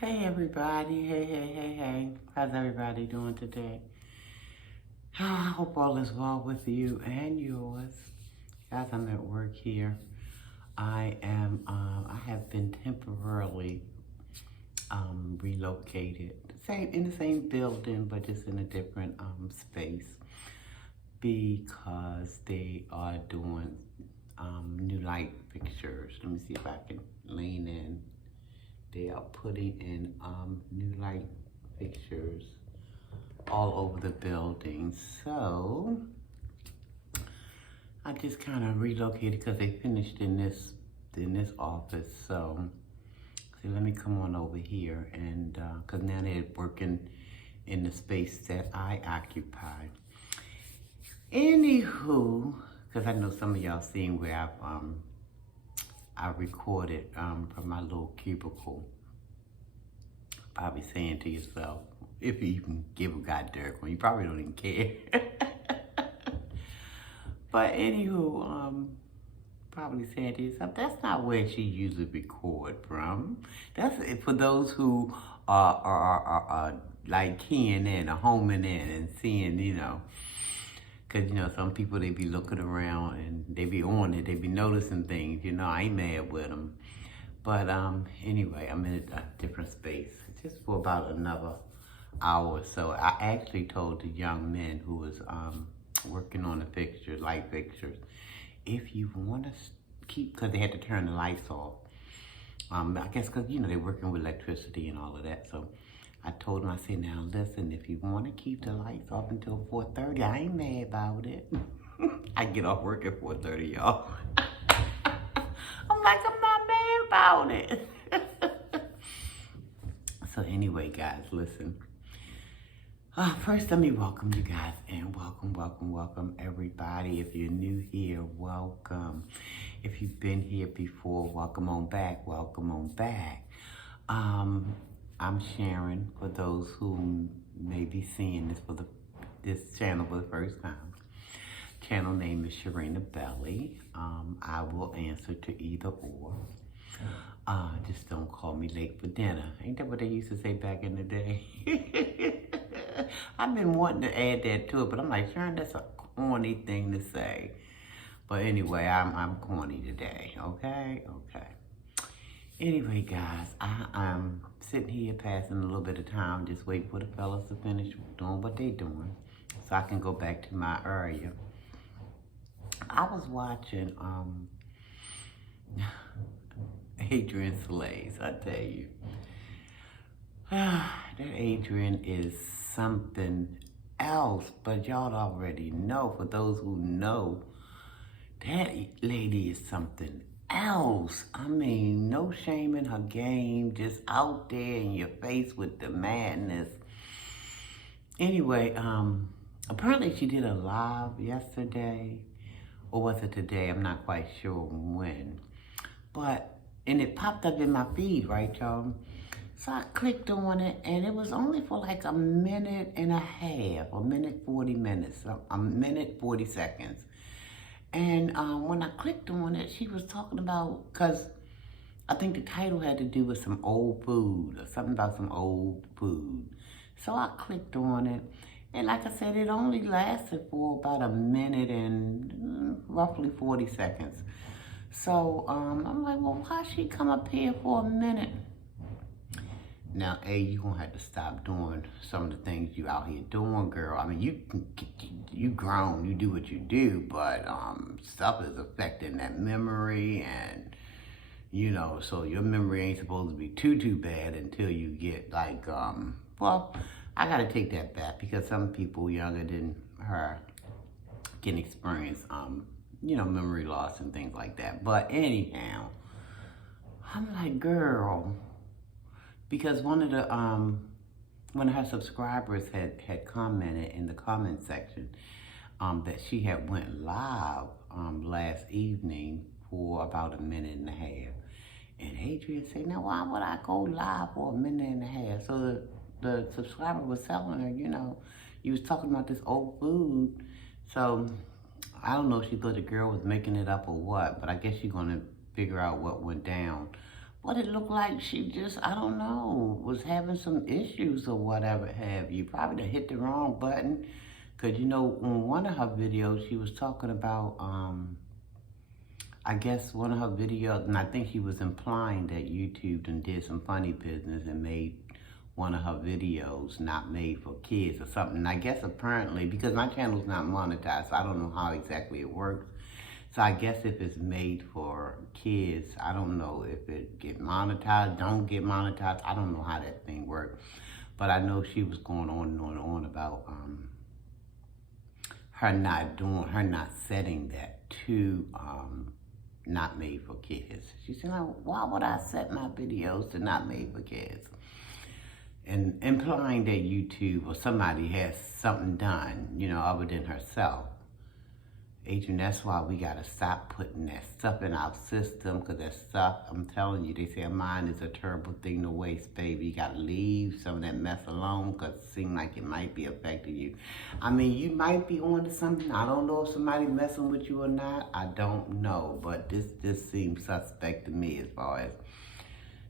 Hey everybody, hey. How's everybody doing today? I hope all is well with you and yours. Guys, I'm at work here. I have been temporarily relocated. In the same building, but just in a different space because they are doing new light fixtures. Let me see if I can lean in. They are putting in new light fixtures all over the building. So I just kind of relocated because they finished in this office. So let me come on over here and because now they're working in the space that I occupy. Anywho, because I know some of y'all seen where I recorded from my little cubicle. Probably saying to yourself, if you even give a goddamn one, you probably don't even care. But anywho, probably saying to yourself, that's not where she usually record from. That's for those who are like keying in or homing in and seeing, because, some people, they be looking around and they be on it. They be noticing things, I ain't mad with them. But anyway, I'm in a different space just for about another hour or so. I actually told the young men who was working on the fixtures, light fixtures, if you want to keep, because they had to turn the lights off. I guess because, they're working with electricity and all of that. So I told them, I said, now listen, if you want to keep the lights off until 4:30, I ain't mad about it. I get off work at 4:30, y'all. I'm like, I'm not mad about it. So anyway, guys, listen. First, let me welcome you guys and welcome everybody. If you're new here, welcome. If you've been here before, welcome on back. I'm Sharon, for those who may be seeing this channel for the first time. Channel name is Sharina Belly. I will answer to either or. Just don't call me late for dinner. Ain't that what they used to say back in the day? I've been wanting to add that to it, but I'm like, Sharon, that's a corny thing to say. But anyway, I'm corny today, okay? Anyway, guys, I'm sitting here passing a little bit of time, just waiting for the fellas to finish doing what they doing so I can go back to my area. I was watching Adrian Slays, I tell you. That Adrian is something else, but y'all already know, for those who know, that lady is something else. I mean, no shame in her game, just out there in your face with the madness. Anyway, apparently she did a live yesterday, or was it today? I'm not quite sure when. And it popped up in my feed, right, y'all? So I clicked on it, and it was only for like a minute and a half, a minute 40 minutes, a minute 40 seconds. And when I clicked on it, she was talking about, because I think the title had to do with some old food, or something about some old food. So I clicked on it, and like I said, it only lasted for about a minute and roughly 40 seconds. So I'm like, well, why she come up here for a minute? Now, you're going to have to stop doing some of the things you out here doing, girl. I mean, you grown, you do what you do, but stuff is affecting that memory, and, so your memory ain't supposed to be too bad until you get, like, well, I got to take that back, because some people younger than her can experience, memory loss and things like that. But anyhow, I'm like, girl, because one of her subscribers had commented in the comment section that she had went live last evening for about a minute and a half. And Adrian said, now why would I go live for a minute and a half? So the subscriber was telling her, you was talking about this old food. So I don't know if she thought the girl was making it up or what, but I guess she's going to figure out what went down. But it looked like she just, I don't know, was having some issues or whatever have you. Probably hit the wrong button. Because, you know, on one of her videos, she was talking about, I guess one of her videos, and I think she was implying that YouTube done did some funny business and made one of her videos not made for kids or something. And I guess apparently, because my channel's not monetized, so I don't know how exactly it works. So I guess if it's made for kids, I don't know if it get monetized, don't get monetized. I don't know how that thing works. But I know she was going on and on and on about her not setting that to not made for kids. She said, "Now, why would I set my videos to not made for kids?" And implying that YouTube or somebody has something done, you know, other than herself. Adrian, that's why we gotta stop putting that stuff in our system, because that stuff, I'm telling you, they say a mind is a terrible thing to waste, baby. You gotta leave some of that mess alone, because it seems like it might be affecting you. I mean, you might be on to something. I don't know if somebody's messing with you or not. I don't know, but this just seems suspect to me as far as,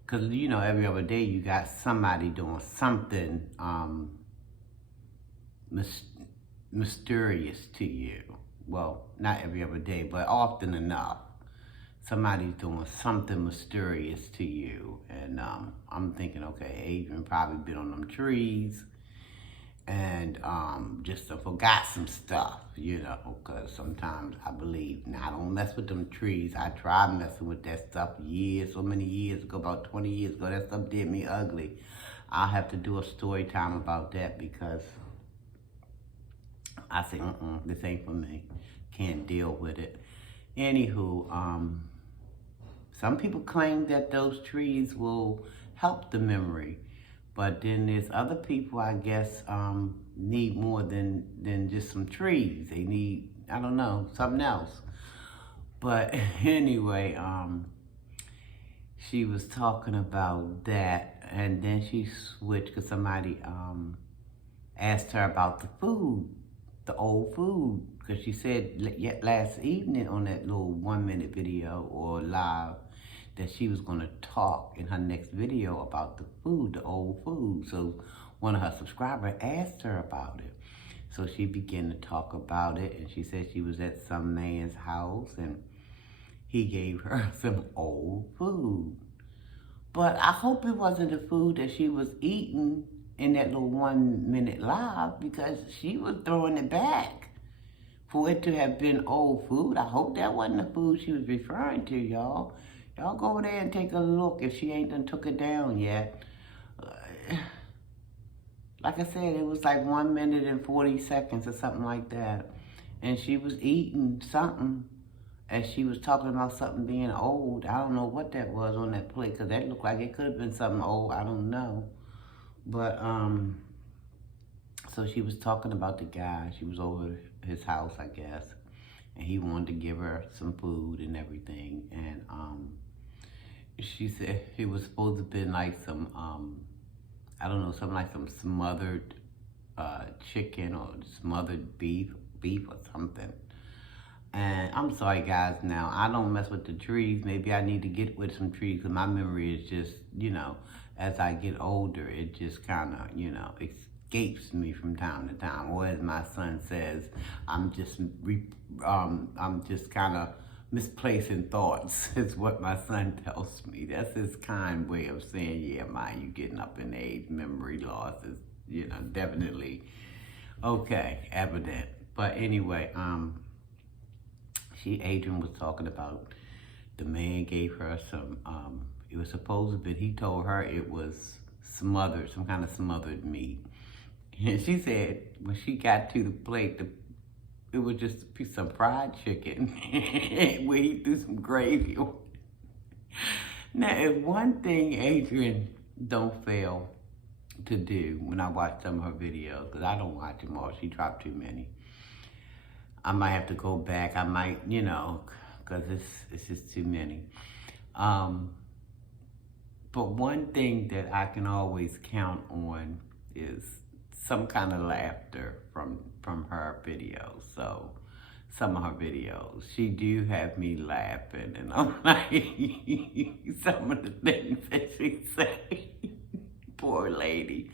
because, you know, every other day you got somebody doing something mysterious to you. Well, not every other day, but often enough. Somebody's doing something mysterious to you. And I'm thinking, okay, Adrian probably been on them trees and just forgot some stuff, you know, because sometimes I believe, now I don't mess with them trees. I tried messing with that stuff so many years ago, about 20 years ago. That stuff did me ugly. I'll have to do a story time about that, because I say, this ain't for me. Can't deal with it. Anywho, some people claim that those trees will help the memory, but then there's other people, I guess, need more than just some trees. They need, I don't know, something else. But anyway, she was talking about that, and then she switched because somebody asked her about the food, the old food, because she said last evening on that little 1-minute video or live that she was going to talk in her next video about the food, the old food. So one of her subscribers asked her about it. So she began to talk about it, and she said she was at some man's house and he gave her some old food. But I hope it wasn't the food that she was eating in that little 1-minute live, because she was throwing it back for it to have been old food. I hope that wasn't the food she was referring to, y'all. Y'all go over there and take a look if she ain't done took it down yet. Like I said, it was like 1 minute and 40 seconds or something like that. And she was eating something as she was talking about something being old. I don't know what that was on that plate, because that looked like it could have been something old. I don't know. But, so she was talking about the guy. She was over his house, I guess, and he wanted to give her some food and everything. And she said it was supposed to have been like some, I don't know, something like some smothered chicken or smothered beef or something. And I'm sorry, guys, now, I don't mess with the trees. Maybe I need to get with some trees, because my memory is just, you know, as I get older, it just kind of, you know, escapes me from time to time. Or as my son says, I'm just kind of misplacing thoughts, is what my son tells me. That's his kind way of saying, yeah, man, you getting up in age, memory loss is, you know, definitely, okay, evident. But anyway, Adrian was talking about the man gave her some, it was supposed to be, he told her it was smothered, some kind of smothered meat. And she said when she got to the plate, it was just a piece of fried chicken where he threw some gravy on it. Now, if one thing Adrian don't fail to do when I watch some of her videos, because I don't watch them all, she dropped too many. I might have to go back. I might, you know, because it's just too many. But one thing that I can always count on is some kind of laughter from her videos. So some of her videos. She do have me laughing, and I'm like, some of the things that she say. Poor lady.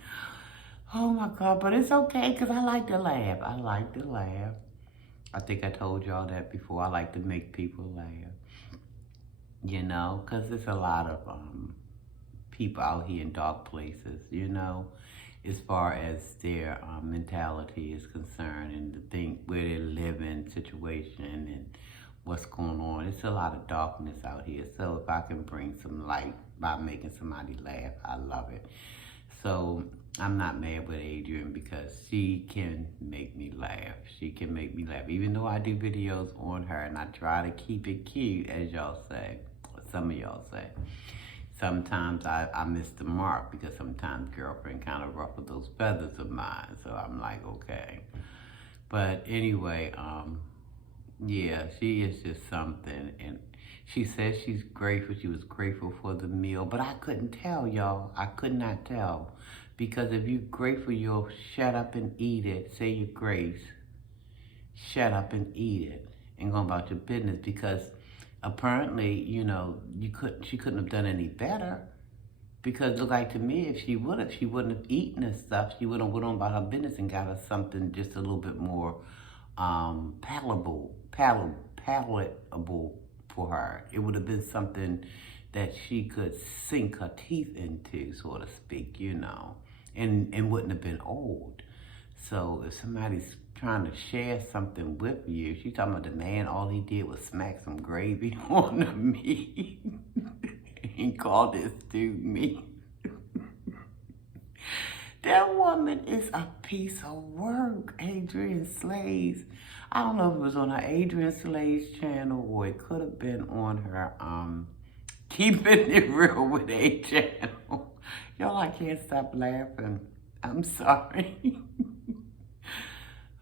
Oh my God, but it's okay because I like to laugh. I like to laugh. I think I told y'all that before. I like to make people laugh. You know, because there's a lot of people out here in dark places, you know, as far as their mentality is concerned and the thing where they're living situation and what's going on. It's a lot of darkness out here. So if I can bring some light by making somebody laugh, I love it. So I'm not mad with Adrian because she can make me laugh. She can make me laugh. Even though I do videos on her and I try to keep it cute, as y'all say, or some of y'all say. Sometimes I miss the mark because sometimes girlfriend kind of ruffled those feathers of mine. So I'm like, okay. But anyway, yeah, she is just something. And she says she's grateful. She was grateful for the meal. But I couldn't tell, y'all. I could not tell. Because if you're grateful, you'll shut up and eat it. Say your grace. Shut up and eat it. And go about your business. Because apparently, you know, she couldn't have done any better. Because it looked like to me, if she wouldn't have eaten this stuff. She would have went on about her business and got us something just a little bit more palatable for her. It would have been something that she could sink her teeth into, so to speak, you know, and wouldn't have been old. So if somebody's trying to share something with you, she's talking about the man, all he did was smack some gravy on the meat and call this dude meat. That woman is a piece of work, Adrian Slade's. I don't know if it was on her Adrian Slade's channel or it could have been on her Keeping It Real with A channel. Y'all, I can't stop laughing. I'm sorry.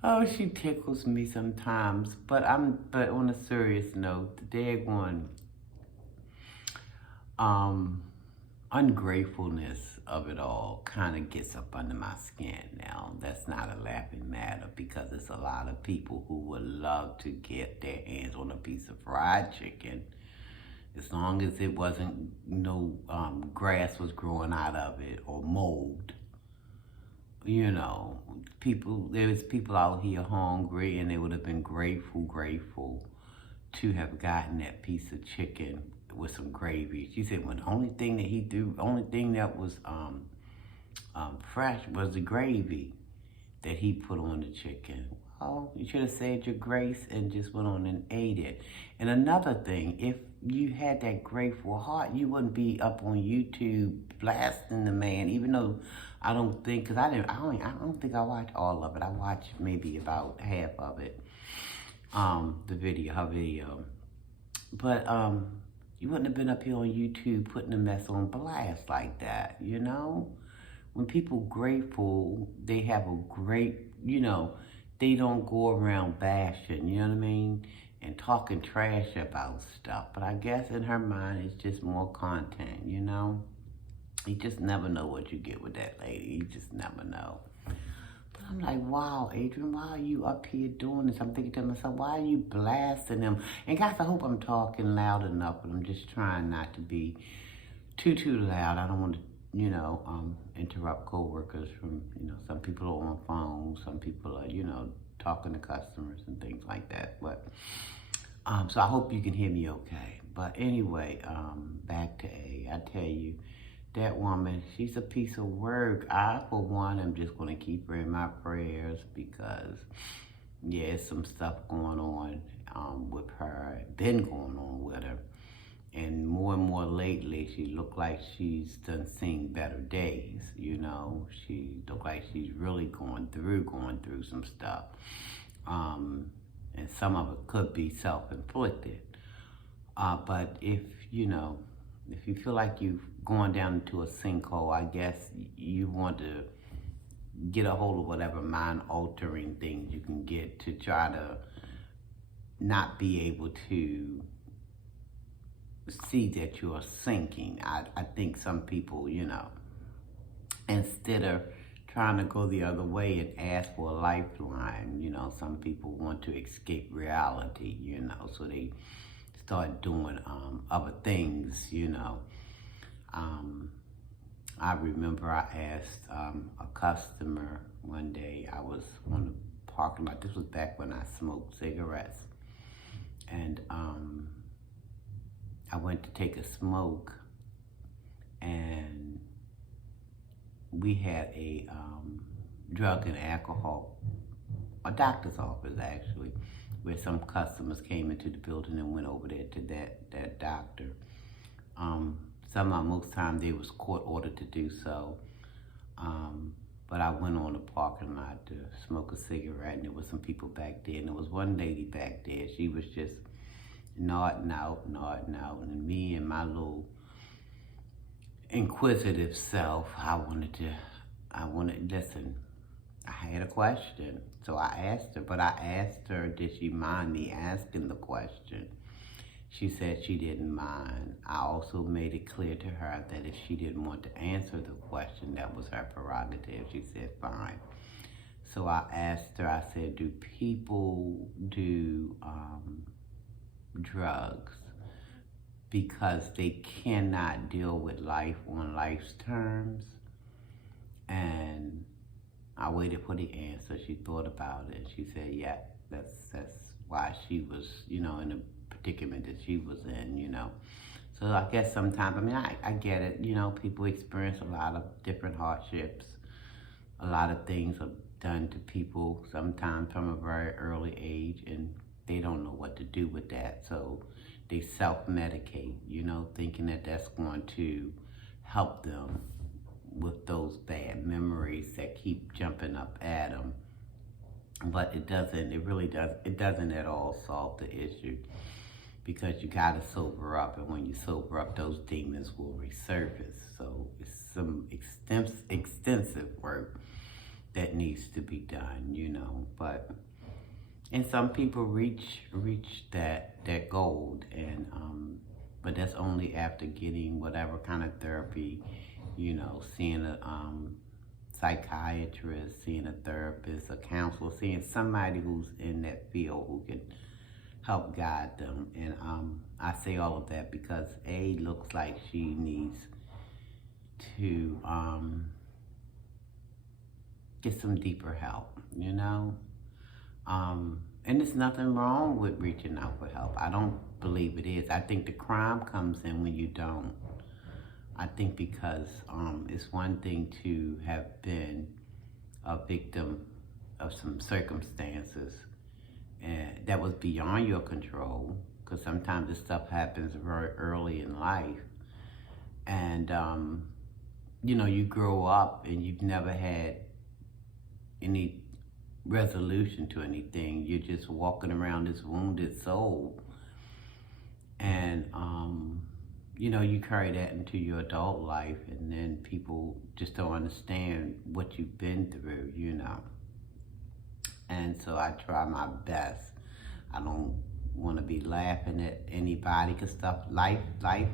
Oh, she tickles me sometimes. But on a serious note, the daggone ungratefulness of it all kind of gets up under my skin now. That's not a laughing matter because it's a lot of people who would love to get their hands on a piece of fried chicken as long as it wasn't, no grass was growing out of it or mold. You know, there's people out here hungry and they would have been grateful to have gotten that piece of chicken with some gravy. She said, well, the only thing that was fresh was the gravy that he put on the chicken. Well, you should have said your grace and just went on and ate it. And another thing, if you had that grateful heart, you wouldn't be up on YouTube blasting the man, even though I don't think, because I don't think I watched all of it. I watched maybe about half of it, her video. But you wouldn't have been up here on YouTube putting the mess on blast like that, you know? When people grateful, they have a great, you know, they don't go around bashing, you know what I mean? And talking trash about stuff. But I guess in her mind, it's just more content, you know? You just never know what you get with that lady. You just never know. But I'm like, wow, Adrian, why are you up here doing this? I'm thinking to myself, why are you blasting them? And guys, I hope I'm talking loud enough, but I'm just trying not to be too loud. I don't want to, you know, interrupt coworkers from, you know, some people are on phones, some people are, you know, talking to customers and things like that. But, so I hope you can hear me okay. But anyway, back to A. I tell you, that woman, she's a piece of work. I, for one, am just going to keep her in my prayers because, yeah, it's some stuff going on with her, been going on with her. And more lately, she looked like she's done seen better days, you know. She looked like she's really going through some stuff. And some of it could be self-inflicted. But if you feel like you've gone down into a sinkhole, I guess you want to get a hold of whatever mind-altering things you can get to try to not be able to see that you're sinking. I think some people, you know, instead of trying to go the other way and ask for a lifeline. You know, some people want to escape reality, you know, so they start doing other things, you know. I remember I asked a customer one day, I was on the parking lot, this was back when I smoked cigarettes, and I went to take a smoke, and we had a drug and alcohol, a doctor's office actually, where some customers came into the building and went over there to that doctor. Most times they was court ordered to do so. But I went on the parking lot to smoke a cigarette, and there was some people back there, and there was one lady back there. She was just nodding out, and me and my little inquisitive self, I wanted, listen, I had a question. So I asked her, but I asked her, did she mind me asking the question? She said she didn't mind. I also made it clear to her that if she didn't want to answer the question, that was her prerogative. She said, fine. So I asked her, I said, do people do drugs because they cannot deal with life on life's terms? And I waited for the answer. She thought about it. She said, yeah, that's why she was, you know, in the predicament that she was in, you know. So I guess sometimes, I mean, I get it, you know, people experience a lot of different hardships. A lot of things are done to people, sometimes from a very early age, and they don't know what to do with that. So they self-medicate, you know, thinking that that's going to help them with those bad memories that keep jumping up at them. But it doesn't, it doesn't at all solve the issue, because you gotta sober up, and when you sober up, those demons will resurface. So it's some extensive work that needs to be done, you know. And some people reach that goal, and but that's only after getting whatever kind of therapy, you know, seeing a psychiatrist, seeing a therapist, a counselor, seeing somebody who's in that field who can help guide them. And I say all of that because A, looks like she needs to get some deeper help, you know? And there's nothing wrong with reaching out for help. I don't believe it is. I think the crime comes in when you don't. I think because it's one thing to have been a victim of some circumstances and that was beyond your control, because sometimes this stuff happens very early in life. And, you know, you grow up and you've never had any resolution to anything. You're just walking around this wounded soul. And, you know, you carry that into your adult life, and then people just don't understand what you've been through, you know. And so I try my best. I don't want to be laughing at anybody, because life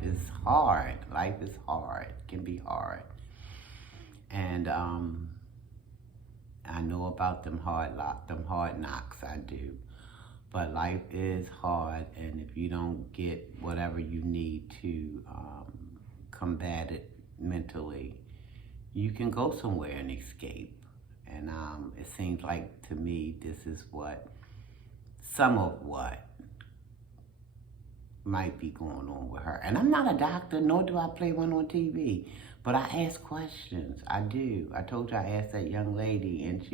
is hard. Life is hard. It can be hard. And I know about them hard knocks, I do. But life is hard, and if you don't get whatever you need to combat it mentally, you can go somewhere and escape. And it seems like, to me, this is some of what might be going on with her. And I'm not a doctor, nor do I play one on TV, but I ask questions. I do. I told you I asked that young lady, and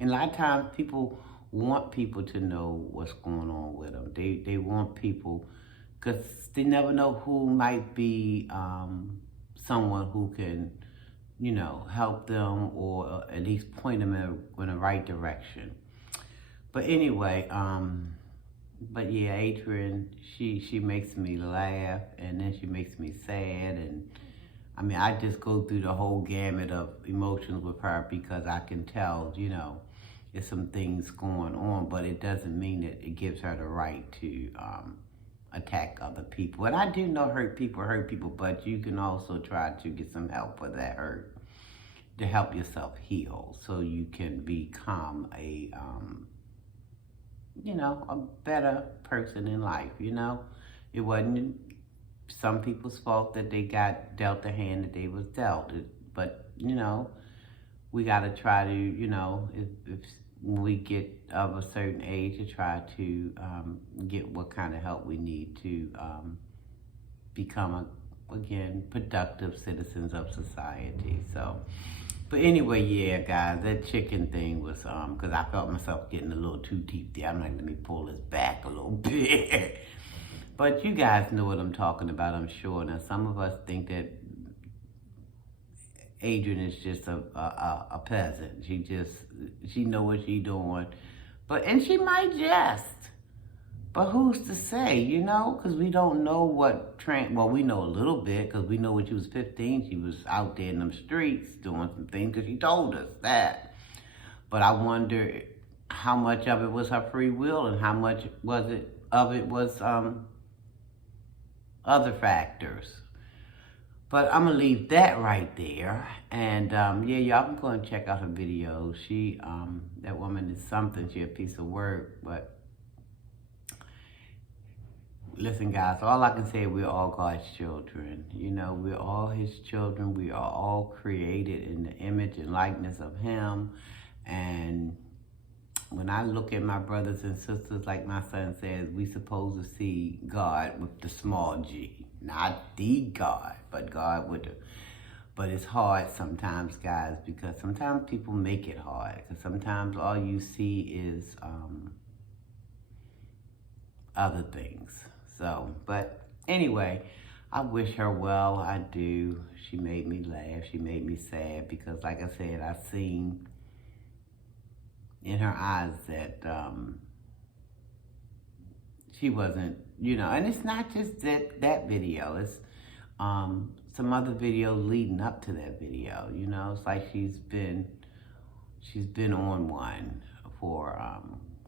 a lot of times people want people to know what's going on with them. They want people, because they never know who might be someone who can, you know, help them, or at least point them in the right direction. But anyway, but yeah, Adrian, she makes me laugh, and then she makes me sad, and I mean, I just go through the whole gamut of emotions with her, because I can tell, you know, there's some things going on, but it doesn't mean that it gives her the right to attack other people. And I do know hurt people, but you can also try to get some help for that hurt. to help yourself heal so you can become a better person in life, It wasn't some people's fault that they got dealt the hand that they was dealt. But, we got to try to, if when we get of a certain age, to try to get what kind of help we need to become, again, productive citizens of society. So, but anyway, yeah, guys, that chicken thing was, because I felt myself getting a little too deep there. I'm like, let me pull this back a little bit. But you guys know what I'm talking about, I'm sure. Now, some of us think that Adrian is just a peasant. She know what she doing. And she might jest. But who's to say, Because we don't know we know a little bit, because we know when she was 15, she was out there in them streets doing some things, because she told us that. But I wonder how much of it was her free will and how much was other factors. But I'm going to leave that right there. And yeah, y'all can go and check out her video. That woman is something. She a piece of work. But listen, guys, all I can say, we're all God's children. We're all his children. We are all created in the image and likeness of him. And when I look at my brothers and sisters, like my son says, we supposed to see God with the small g. Not the God, but God with the... But it's hard sometimes, guys, because sometimes people make it hard. Because sometimes all you see is other things. So, but anyway, I wish her well. I do. She made me laugh. She made me sad because, like I said, I seen in her eyes that she wasn't, and it's not just that video. It's some other videos leading up to that video. It's like she's been on one for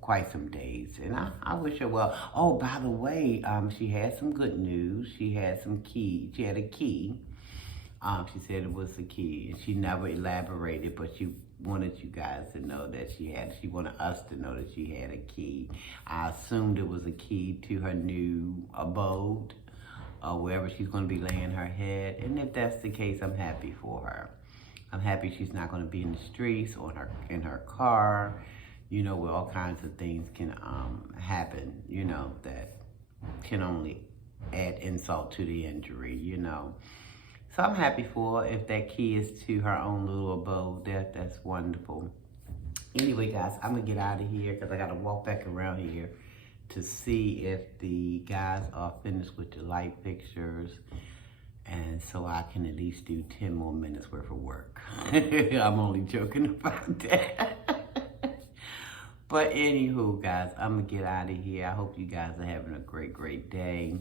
quite some days, and I wish her well. Oh, by the way, she had some good news. She had a key. She said it was a key, and she never elaborated, but she wanted you guys to know that she wanted us to know that she had a key. I assumed it was a key to her new abode, wherever she's going to be laying her head. And if that's the case, I'm happy for her. I'm happy she's not going to be in the streets or in her car, where all kinds of things can happen, that can only add insult to the injury, So I'm happy for her. If that key is to her own little abode, that's wonderful. Anyway, guys, I'm going to get out of here because I got to walk back around here to see if the guys are finished with the light fixtures, and so I can at least do 10 more minutes worth of work. I'm only joking about that. But anywho, guys, I'm going to get out of here. I hope you guys are having a great, great day.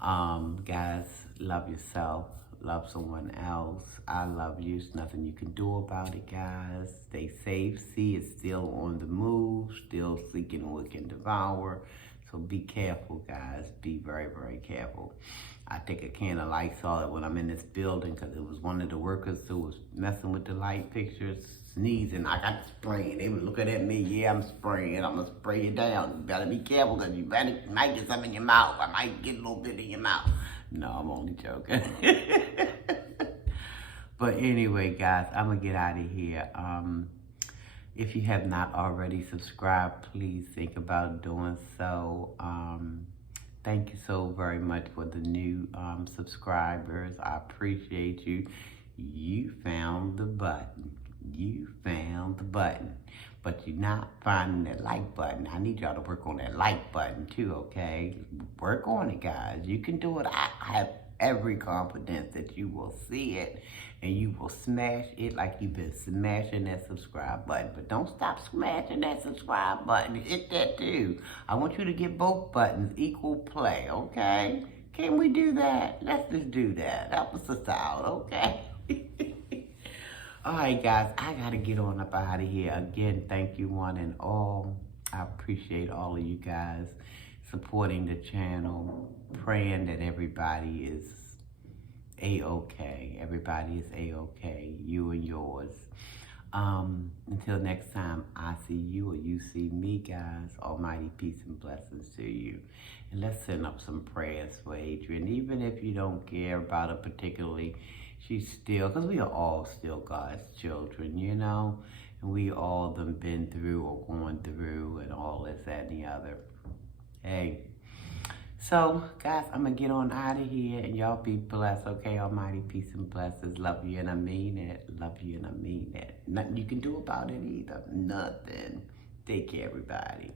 Guys, love yourself. Love someone else. I love you. There's nothing you can do about it, guys. Stay safe. See, it's still on the move, still seeking what can devour. So be careful, guys. Be very, very careful. I take a can of Lysol when I'm in this building because it was one of the workers who was messing with the light fixtures, sneezing. I got spraying. They were looking at me. Yeah, I'm spraying. I'm going to spray it down. You better be careful because you might get something in your mouth. I might get a little bit in your mouth. No, I'm only joking. But anyway, guys, I'm going to get out of here. If you have not already subscribed, please think about doing so. Thank you so very much for the new subscribers. I appreciate you. You found the button. You found the button. But you're not finding that like button. I need y'all to work on that like button too, okay? Work on it, guys. You can do it. I have every confidence that you will see it and you will smash it like you've been smashing that subscribe button. But don't stop smashing that subscribe button. Hit that too. I want you to get both buttons equal play, okay? Can we do that? Let's just do that. Help us out, okay? All right, guys, I got to get on up out of here. Again, thank you one and all. I appreciate all of you guys supporting the channel, praying that everybody A-okay. Everybody is A-okay. You and yours. Until next time, I see you or you see me, guys. Almighty peace and blessings to you. And let's send up some prayers for Adrian. Even if you don't care about her particularly, she's still, because we are all still God's children, you know? And we all done been through or going through and all this, that, and the other. Hey. So, guys, I'm going to get on out of here, and y'all be blessed, okay? Almighty peace and blessings. Love you, and I mean it. Love you, and I mean it. Nothing you can do about it either. Nothing. Take care, everybody.